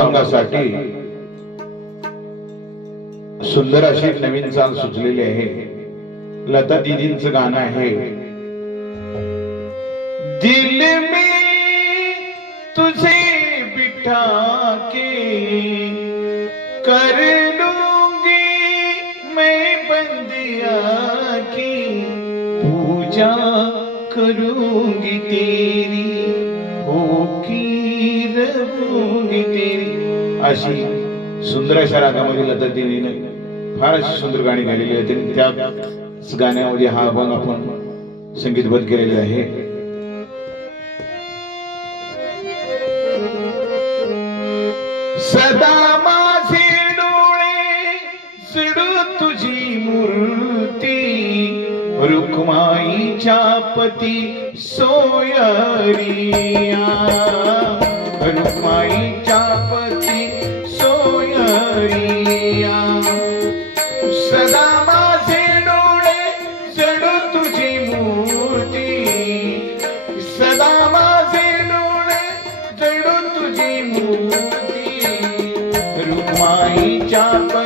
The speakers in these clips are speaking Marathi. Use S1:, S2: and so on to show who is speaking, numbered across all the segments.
S1: प्रसंगासाठी सुंदर अशी नवीन चाल सुचलेली आहे. लता दिदींच गाणं आहे. दिल मी तुझे बिठा के कर लूंगी मैं बंदिया की पूजा करूंगी तेरी। अशी सुंदर अशा रागामध्ये लता देवीने फार अशी सुंदर गाणी गायलेली आहेत. त्या गाण्यामध्ये हा अभंग आपण संगीतबद्ध केलेला आहे. रुक्माईच्या पती सोयरिया। रुक्माईच्या पती सोयरिया। सदा माझे डोळे जडू तुझी मूर्ती। सदा माझे डोळे जडू तुझी मूर्ती। रुक्माईच्या पती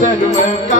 S2: I
S1: said you were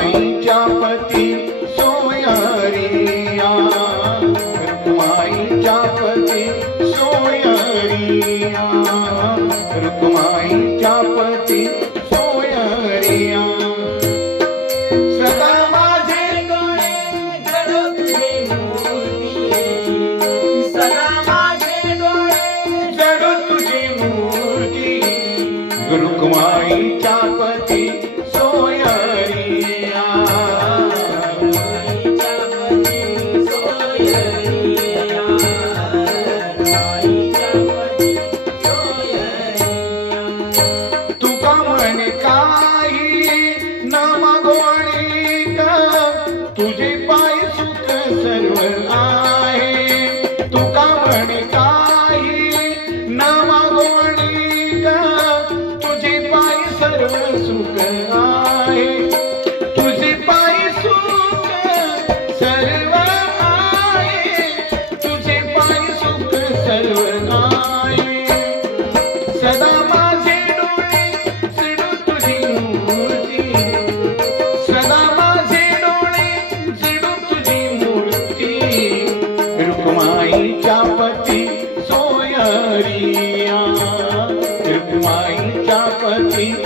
S2: माईच्या पती सोयारिया. माईच्या पती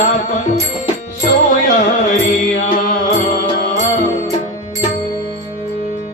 S1: ज्या